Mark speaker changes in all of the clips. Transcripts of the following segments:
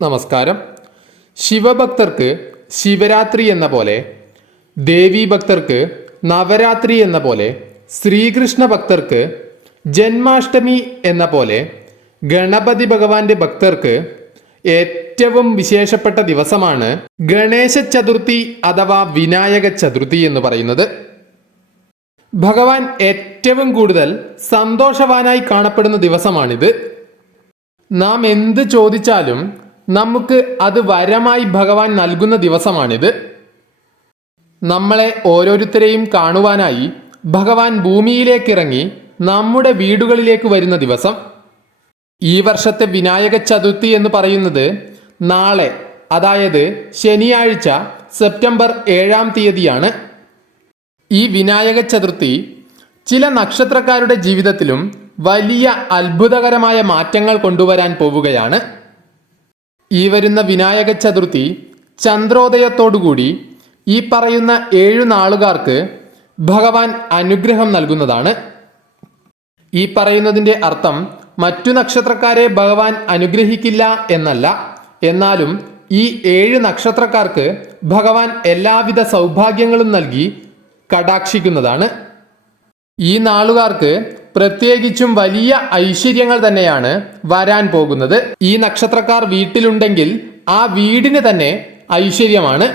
Speaker 1: നമസ്കാരം. ശിവഭക്തർക്ക് ശിവരാത്രി എന്ന പോലെ ദേവീ ഭക്തർക്ക് നവരാത്രി എന്ന പോലെ ശ്രീകൃഷ്ണ ഭക്തർക്ക് ജന്മാഷ്ടമി എന്ന പോലെ ഗണപതി ഭഗവാന്റെ ഭക്തർക്ക് ഏറ്റവും വിശേഷപ്പെട്ട ദിവസമാണ് ഗണേശ ചതുർത്ഥി അഥവാ വിനായക ചതുർത്ഥി എന്ന് പറയുന്നത്. ഭഗവാൻ ഏറ്റവും കൂടുതൽ സന്തോഷവാനായി കാണപ്പെടുന്ന ദിവസമാണിത്. നാം എന്ത് ചോദിച്ചാലും നമുക്ക് അത് വരമായി ഭഗവാൻ നൽകുന്ന ദിവസമാണിത്. നമ്മളെ ഓരോരുത്തരെയും കാണുവാനായി ഭഗവാൻ ഭൂമിയിലേക്കിറങ്ങി നമ്മുടെ വീടുകളിലേക്ക് വരുന്ന ദിവസം. ഈ വർഷത്തെ വിനായക ചതുർത്ഥി എന്ന് പറയുന്നത് നാളെ അതായത് ശനിയാഴ്ച സെപ്റ്റംബർ ഏഴാം തീയതിയാണ്. ഈ വിനായക ചതുർത്ഥി ചില നക്ഷത്രക്കാരുടെ ജീവിതത്തിലും വലിയ അത്ഭുതകരമായ മാറ്റങ്ങൾ കൊണ്ടുവരാൻ പോവുകയാണ്. ഈ വരുന്ന വിനായക ചതുർത്ഥി ചന്ദ്രോദയത്തോടുകൂടി ഈ പറയുന്ന ഏഴു നാളുകാർക്ക് ഭഗവാൻ അനുഗ്രഹം നൽകുന്നതാണ്. ഈ പറയുന്നതിന്റെ അർത്ഥം മറ്റു നക്ഷത്രക്കാരെ ഭഗവാൻ അനുഗ്രഹിക്കില്ല എന്നല്ല. എന്നാലും ഈ ഏഴ് നക്ഷത്രക്കാർക്ക് ഭഗവാൻ എല്ലാവിധ സൗഭാഗ്യങ്ങളും നൽകി കടാക്ഷിക്കുന്നതാണ്. ഈ നാളുകാർക്ക് പ്രത്യേകിച്ചും വലിയ ഐശ്വര്യങ്ങൾ തന്നെയാണ് വരാൻ പോകുന്നത്. ഈ നക്ഷത്രക്കാർ വീട്ടിലുണ്ടെങ്കിൽ ആ വീടിന് തന്നെ ഐശ്വര്യമാണ്.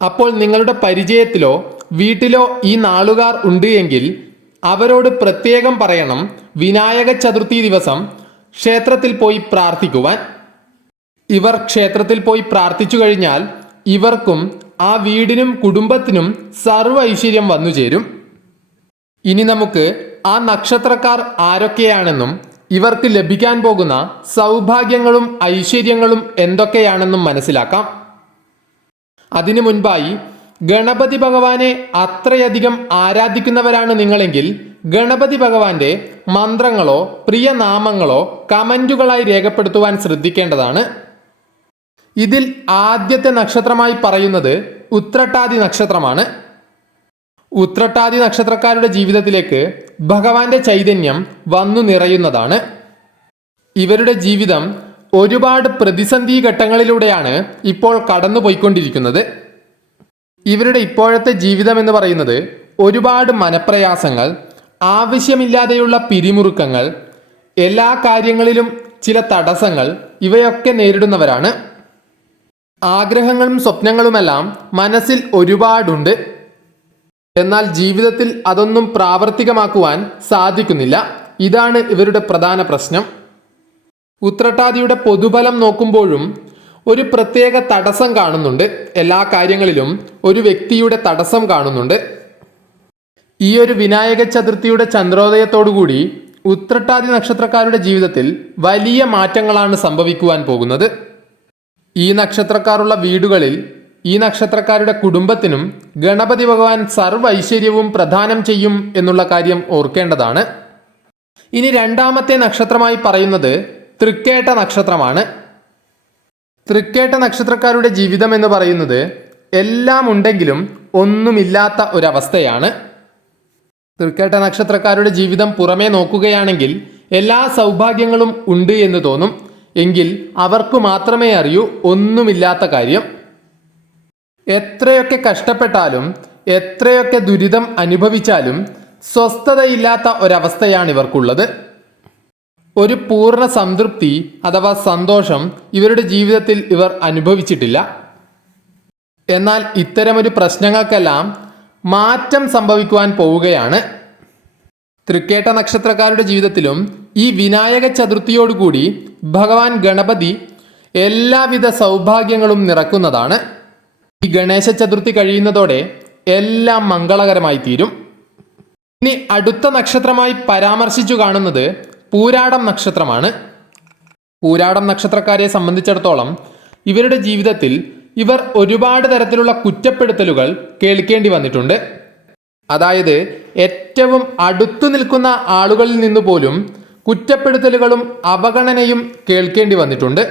Speaker 1: അപ്പോൾ നിങ്ങളുടെ പരിചയത്തിലോ വീട്ടിലോ ഈ നാളുകാർ ഉണ്ട് എങ്കിൽ അവരോട് പ്രത്യേകം പറയണം വിനായക ചതുർത്ഥി ദിവസം ക്ഷേത്രത്തിൽ പോയി പ്രാർത്ഥിക്കുവാൻ. ഇവർ ക്ഷേത്രത്തിൽ പോയി പ്രാർത്ഥിച്ചു കഴിഞ്ഞാൽ ഇവർക്കും ആ വീടിനും കുടുംബത്തിനും സർവ ഐശ്വര്യം വന്നു ചേരും. ഇനി നമുക്ക് ആ നക്ഷത്രക്കാർ ആരൊക്കെയാണെന്നും ഇവർക്ക് ലഭിക്കാൻ പോകുന്ന സൗഭാഗ്യങ്ങളും ഐശ്വര്യങ്ങളും എന്തൊക്കെയാണെന്നും മനസ്സിലാക്കാം. അതിനു മുൻപായി ഗണപതി ഭഗവാനെ അത്രയധികം ആരാധിക്കുന്നവരാണ് നിങ്ങളെങ്കിൽ ഗണപതി ഭഗവാന്റെ മന്ത്രങ്ങളോ പ്രിയ നാമങ്ങളോ കമന്റുകളായി രേഖപ്പെടുത്തുവാൻ ശ്രദ്ധിക്കേണ്ടതാണ്. ഇതിൽ ആദ്യത്തെ നക്ഷത്രമായി പറയുന്നത് ഉത്രട്ടാതി നക്ഷത്രമാണ്. ഉത്രട്ടാതി നക്ഷത്രക്കാരുടെ ജീവിതത്തിലേക്ക് ഭഗവാന്റെ ചൈതന്യം വന്നു നിറയുന്നതാണ്. ഇവരുടെ ജീവിതം ഒരുപാട് പ്രതിസന്ധി ഘട്ടങ്ങളിലൂടെയാണ് ഇപ്പോൾ കടന്നു പോയിക്കൊണ്ടിരിക്കുന്നത് ഇവരുടെ ഇപ്പോഴത്തെ ജീവിതം എന്ന് പറയുന്നത് ഒരുപാട് മനപ്രയാസങ്ങൾ ആവശ്യമില്ലാതെയുള്ള പിരിമുറുക്കങ്ങൾ എല്ലാ കാര്യങ്ങളിലും ചില തടസ്സങ്ങൾ ഇവയൊക്കെ നേരിടുന്നവരാണ്. ആഗ്രഹങ്ങളും സ്വപ്നങ്ങളുമെല്ലാം മനസ്സിൽ ഒരുപാടുണ്ട്. എന്നാൽ ജീവിതത്തിൽ അതൊന്നും പ്രാവർത്തികമാക്കുവാൻ സാധിക്കുന്നില്ല. ഇതാണ് ഇവരുടെ പ്രധാന പ്രശ്നം. ഉത്രട്ടാതിയുടെ പൊതുബലം നോക്കുമ്പോഴും ഒരു പ്രത്യേക തടസ്സം കാണുന്നുണ്ട്. എല്ലാ കാര്യങ്ങളിലും ഒരു വ്യക്തിയുടെ തടസ്സം കാണുന്നുണ്ട്. ഈ ഒരു വിനായക ചതുർത്ഥിയുടെ ചന്ദ്രോദയത്തോടുകൂടി ഉത്രട്ടാതി നക്ഷത്രക്കാരുടെ ജീവിതത്തിൽ വലിയ മാറ്റങ്ങളാണ് സംഭവിക്കുവാൻ പോകുന്നത്. ഈ നക്ഷത്രക്കാരുള്ള വീടുകളിൽ ഈ നക്ഷത്രക്കാരുടെ കുടുംബത്തിനും ഗണപതി ഭഗവാൻ സർവ ഐശ്വര്യവും പ്രദാനം ചെയ്യും എന്നുള്ള കാര്യം ഓർക്കേണ്ടതാണ്. ഇനി രണ്ടാമത്തെ നക്ഷത്രമായി പറയുന്നത് തൃക്കേട്ട നക്ഷത്രമാണ്. തൃക്കേട്ട നക്ഷത്രക്കാരുടെ ജീവിതം എന്ന് പറയുന്നത് എല്ലാം ഉണ്ടെങ്കിലും ഒന്നുമില്ലാത്ത ഒരവസ്ഥയാണ്. തൃക്കേട്ട നക്ഷത്രക്കാരുടെ ജീവിതം പുറമേ നോക്കുകയാണെങ്കിൽ എല്ലാ സൗഭാഗ്യങ്ങളും ഉണ്ട് എന്ന് തോന്നും. എങ്കിൽ അവർക്ക് മാത്രമേ അറിയൂ ഒന്നുമില്ലാത്ത കാര്യം. എത്രയൊക്കെ കഷ്ടപ്പെട്ടാലും എത്രയൊക്കെ ദുരിതം അനുഭവിച്ചാലും സ്വസ്ഥതയില്ലാത്ത ഒരവസ്ഥയാണ് ഇവർക്കുള്ളത്. ഒരു പൂർണ സംതൃപ്തി അഥവാ സന്തോഷം ഇവരുടെ ജീവിതത്തിൽ ഇവർ അനുഭവിച്ചിട്ടില്ല. എന്നാൽ ഇത്തരമൊരു പ്രശ്നങ്ങൾക്കെല്ലാം മാറ്റം സംഭവിക്കുവാൻ പോവുകയാണ്. തൃക്കേട്ട നക്ഷത്രക്കാരുടെ ജീവിതത്തിലും ഈ വിനായക ചതുർത്ഥിയോടുകൂടി ഭഗവാൻ ഗണപതി എല്ലാവിധ സൗഭാഗ്യങ്ങളും നിറക്കുന്നതാണ്. ഈ ഗണേശ ചതുർത്ഥി കഴിയുന്നതോടെ എല്ലാം മംഗളകരമായി തീരും. ഇനി അടുത്ത നക്ഷത്രമായി പരാമർശിച്ചു കാണുന്നത് പൂരാടം നക്ഷത്രമാണ്. പൂരാടം നക്ഷത്രക്കാരെ സംബന്ധിച്ചിടത്തോളം ഇവരുടെ ജീവിതത്തിൽ ഇവർ ഒരുപാട് തരത്തിലുള്ള കുറ്റപ്പെടുത്തലുകൾ കേൾക്കേണ്ടി വന്നിട്ടുണ്ട്. അതായത് ഏറ്റവും അടുത്തു നിൽക്കുന്ന ആളുകളിൽ നിന്ന് പോലും കുറ്റപ്പെടുത്തലുകളും അവഗണനയും കേൾക്കേണ്ടി വന്നിട്ടുണ്ട്.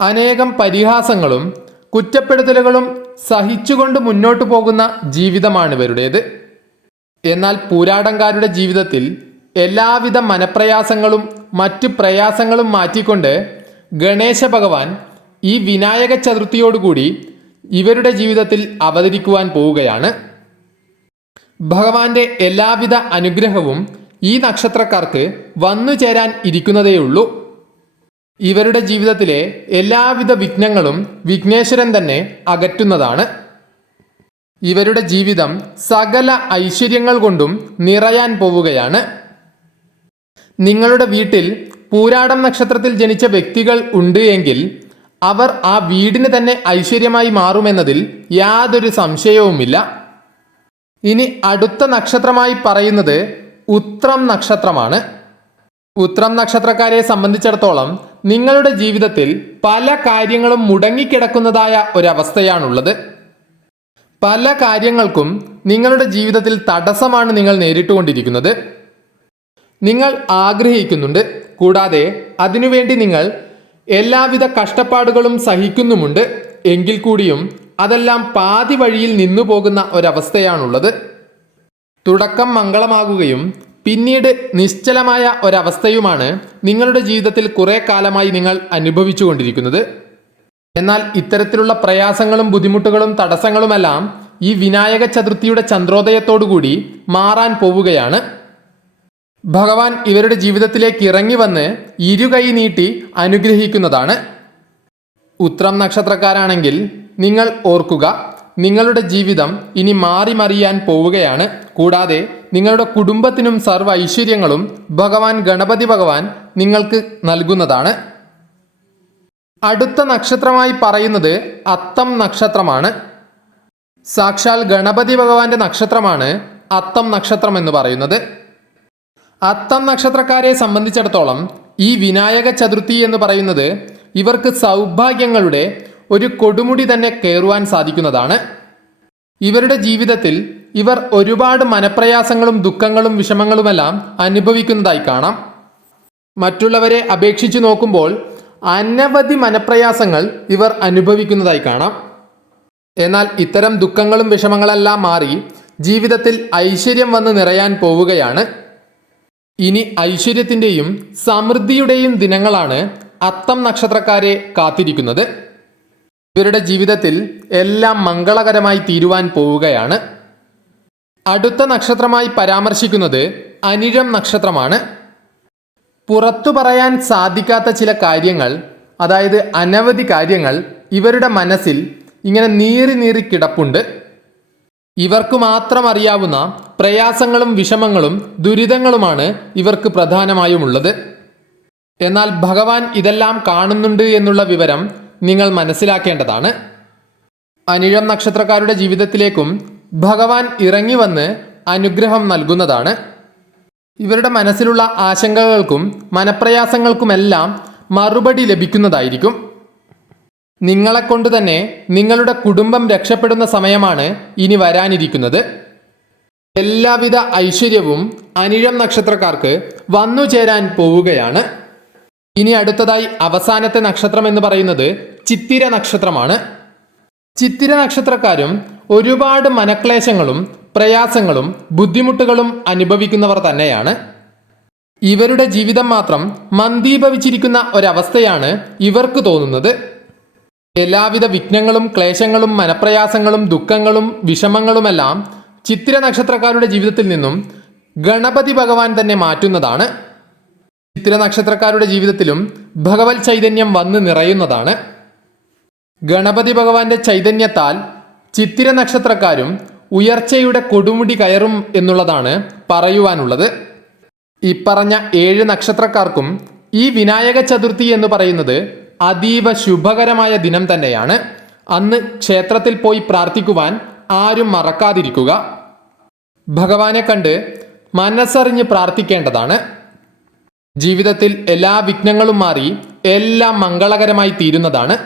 Speaker 1: അനേകം പരിഹാസങ്ങളും കുറ്റപ്പെടുത്തലുകളും സഹിച്ചുകൊണ്ട് മുന്നോട്ട് പോകുന്ന ജീവിതമാണ് ഇവരുടേത്. എന്നാൽ പൂരാടങ്കാരുടെ ജീവിതത്തിൽ എല്ലാവിധ മനപ്രയാസങ്ങളും മറ്റു പ്രയാസങ്ങളും മാറ്റിക്കൊണ്ട് ഗണേശ ഭഗവാൻ ഈ വിനായക ചതുർത്ഥിയോടുകൂടി ഇവരുടെ ജീവിതത്തിൽ അവതരിക്കുവാൻ പോവുകയാണ്. ഭഗവാന്റെ എല്ലാവിധ അനുഗ്രഹവും ഈ നക്ഷത്രക്കാർക്ക് വന്നു ചേരാൻ ഇരിക്കുന്നതേയുള്ളൂ. ഇവരുടെ ജീവിതത്തിലെ എല്ലാവിധ വിഘ്നങ്ങളും വിഘ്നേശ്വരൻ തന്നെ അകറ്റുന്നതാണ്. ഇവരുടെ ജീവിതം സകല ഐശ്വര്യങ്ങൾ കൊണ്ടും നിറയാൻ പോവുകയാണ്. നിങ്ങളുടെ വീട്ടിൽ പൂരാടം നക്ഷത്രത്തിൽ ജനിച്ച വ്യക്തികൾ ഉണ്ട് എങ്കിൽ അവർ ആ വീടിന് തന്നെ ഐശ്വര്യമായി മാറുമെന്നതിൽ യാതൊരു സംശയവുമില്ല. ഇനി അടുത്ത നക്ഷത്രമായി പറയുന്നത് ഉത്രം നക്ഷത്രമാണ്. ഉത്രം നക്ഷത്രക്കാരെ സംബന്ധിച്ചിടത്തോളം നിങ്ങളുടെ ജീവിതത്തിൽ പല കാര്യങ്ങളും മുടങ്ങിക്കിടക്കുന്നതായ ഒരവസ്ഥയാണുള്ളത്. പല കാര്യങ്ങൾക്കും നിങ്ങളുടെ ജീവിതത്തിൽ തടസ്സമാണ് നിങ്ങൾ നേരിട്ടുകൊണ്ടിരിക്കുന്നത്. നിങ്ങൾ ആഗ്രഹിക്കുന്നുണ്ട് കൂടാതെ അതിനുവേണ്ടി നിങ്ങൾ എല്ലാവിധ കഷ്ടപ്പാടുകളും സഹിക്കുന്നുമുണ്ട്. എങ്കിൽ കൂടിയും അതെല്ലാം പാതി വഴിയിൽ നിന്നു പോകുന്ന ഒരവസ്ഥയാണുള്ളത്. തുടക്കം മംഗളമാകുകയും പിന്നീട് നിശ്ചലമായ ഒരവസ്ഥയുമാണ് നിങ്ങളുടെ ജീവിതത്തിൽ കുറെ കാലമായി നിങ്ങൾ അനുഭവിച്ചു കൊണ്ടിരിക്കുന്നത് എന്നാൽ ഇത്തരത്തിലുള്ള പ്രയാസങ്ങളും ബുദ്ധിമുട്ടുകളും തടസ്സങ്ങളുമെല്ലാം ഈ വിനായക ചതുർത്ഥിയുടെ ചന്ദ്രോദയത്തോടുകൂടി മാറാൻ പോവുകയാണ്. ഭഗവാൻ ഇവരുടെ ജീവിതത്തിലേക്ക് ഇറങ്ങി വന്ന് ഇരുകൈ നീട്ടി അനുഗ്രഹിക്കുന്നതാണ്. ഉത്രം നക്ഷത്രക്കാരാണെങ്കിൽ നിങ്ങൾ ഓർക്കുക നിങ്ങളുടെ ജീവിതം ഇനി മാറി മറിയാൻ പോവുകയാണ്. കൂടാതെ നിങ്ങളുടെ കുടുംബത്തിനും സർവ ഐശ്വര്യങ്ങളും ഭഗവാൻ ഗണപതി ഭഗവാൻ നിങ്ങൾക്ക് നൽകുന്നതാണ്. അടുത്ത നക്ഷത്രമായി പറയുന്നത് അത്തം നക്ഷത്രമാണ്. സാക്ഷാൽ ഗണപതി ഭഗവാന്റെ നക്ഷത്രമാണ് അത്തം നക്ഷത്രം എന്ന് പറയുന്നത്. അത്തം നക്ഷത്രക്കാരെ സംബന്ധിച്ചിടത്തോളം ഈ വിനായക ചതുർത്ഥി എന്ന് പറയുന്നത് ഇവർക്ക് സൗഭാഗ്യങ്ങളുടെ ഒരു കൊടുമുടി തന്നെ കയറുവാൻ സാധിക്കുന്നതാണ്. ഇവരുടെ ജീവിതത്തിൽ ഇവർ ഒരുപാട് മനപ്രയാസങ്ങളും ദുഃഖങ്ങളും വിഷമങ്ങളുമെല്ലാം അനുഭവിക്കുന്നതായി കാണാം. മറ്റുള്ളവരെ അപേക്ഷിച്ചു നോക്കുമ്പോൾ അനവധി മനപ്രയാസങ്ങൾ ഇവർ അനുഭവിക്കുന്നതായി കാണാം. എന്നാൽ ഇത്തരം ദുഃഖങ്ങളും വിഷമങ്ങളെല്ലാം മാറി ജീവിതത്തിൽ ഐശ്വര്യം വന്ന് നിറയാൻ പോവുകയാണ്. ഇനി ഐശ്വര്യത്തിന്റെയും സമൃദ്ധിയുടെയും ദിനങ്ങളാണ് അത്തം നക്ഷത്രക്കാരെ കാത്തിരിക്കുന്നത്. ഇവരുടെ ജീവിതത്തിൽ എല്ലാം മംഗളകരമായി തീരുവാൻ പോവുകയാണ്. അടുത്ത നക്ഷത്രമായി പരാമർശിക്കുന്നത് അനിഴം നക്ഷത്രമാണ്. പുറത്തു പറയാൻ സാധിക്കാത്ത ചില കാര്യങ്ങൾ അതായത് അനവധി കാര്യങ്ങൾ ഇവരുടെ മനസ്സിൽ ഇങ്ങനെ നീറി നീറി കിടപ്പുണ്ട്. ഇവർക്ക് മാത്രം അറിയാവുന്ന പ്രയാസങ്ങളും വിഷമങ്ങളും ദുരിതങ്ങളുമാണ് ഇവർക്ക് പ്രധാനമായും ഉള്ളത്. എന്നാൽ ഭഗവാൻ ഇതെല്ലാം കാണുന്നുണ്ട് എന്നുള്ള വിവരം നിങ്ങൾ മനസ്സിലാക്കേണ്ടതാണ്. അനിഴം നക്ഷത്രക്കാരുടെ ജീവിതത്തിലേക്കും ഭഗവാൻ ഇറങ്ങി വന്ന് അനുഗ്രഹം നൽകുന്നതാണ്. ഇവരുടെ മനസ്സിലുള്ള ആശങ്കകൾക്കും മനപ്രയാസങ്ങൾക്കുമെല്ലാം മറുപടി ലഭിക്കുന്നതായിരിക്കും. നിങ്ങളെക്കൊണ്ട് തന്നെ നിങ്ങളുടെ കുടുംബം രക്ഷപ്പെടുന്ന സമയമാണ് ഇനി വരാനിരിക്കുന്നത്. എല്ലാവിധ ഐശ്വര്യവും അനിഴം നക്ഷത്രക്കാർക്ക് വന്നു ചേരാൻ പോവുകയാണ്. ഇനി അടുത്തതായി അവസാനത്തെ നക്ഷത്രം എന്ന് പറയുന്നത് ചിത്തിര നക്ഷത്രമാണ്. ചിത്തിര നക്ഷത്രക്കാരും ഒരുപാട് മനക്ലേശങ്ങളും പ്രയാസങ്ങളും ബുദ്ധിമുട്ടുകളും അനുഭവിക്കുന്നവർ തന്നെയാണ്. ഇവരുടെ ജീവിതം മാത്രം മന്ദീഭവിച്ചിരിക്കുന്ന ഒരവസ്ഥയാണ് ഇവർക്ക് തോന്നുന്നത്. എല്ലാവിധ വിഘ്നങ്ങളും ക്ലേശങ്ങളും മനപ്രയാസങ്ങളും ദുഃഖങ്ങളും വിഷമങ്ങളുമെല്ലാം ചിത്തിര നക്ഷത്രക്കാരുടെ ജീവിതത്തിൽ നിന്നും ഗണപതി ഭഗവാൻ തന്നെ മാറ്റുന്നതാണ്. ചിത്തിര നക്ഷത്രക്കാരുടെ ജീവിതത്തിലും ഭഗവത് ചൈതന്യം വന്ന് നിറയുന്നതാണ്. ഗണപതി ഭഗവാന്റെ ചൈതന്യത്താൽ ചിത്തിര നക്ഷത്രക്കാരും ഉയർച്ചയുടെ കൊടുമുടി കയറും എന്നുള്ളതാണ് പറയുവാനുള്ളത്. ഇപ്പറഞ്ഞ ഏഴ് നക്ഷത്രക്കാർക്കും ഈ വിനായക ചതുർത്ഥി എന്ന് പറയുന്നത് അതീവ ശുഭകരമായ ദിനം തന്നെയാണ്. അന്ന് ക്ഷേത്രത്തിൽ പോയി പ്രാർത്ഥിക്കുവാൻ ആരും മറക്കാതിരിക്കുക. ഭഗവാനെ കണ്ട് മനസ്സറിഞ്ഞ് പ്രാർത്ഥിക്കേണ്ടതാണ്. ജീവിതത്തിൽ എല്ലാ വിഘ്നങ്ങളും മാറി എല്ലാം മംഗളകരമായി തീരുന്നതാണ്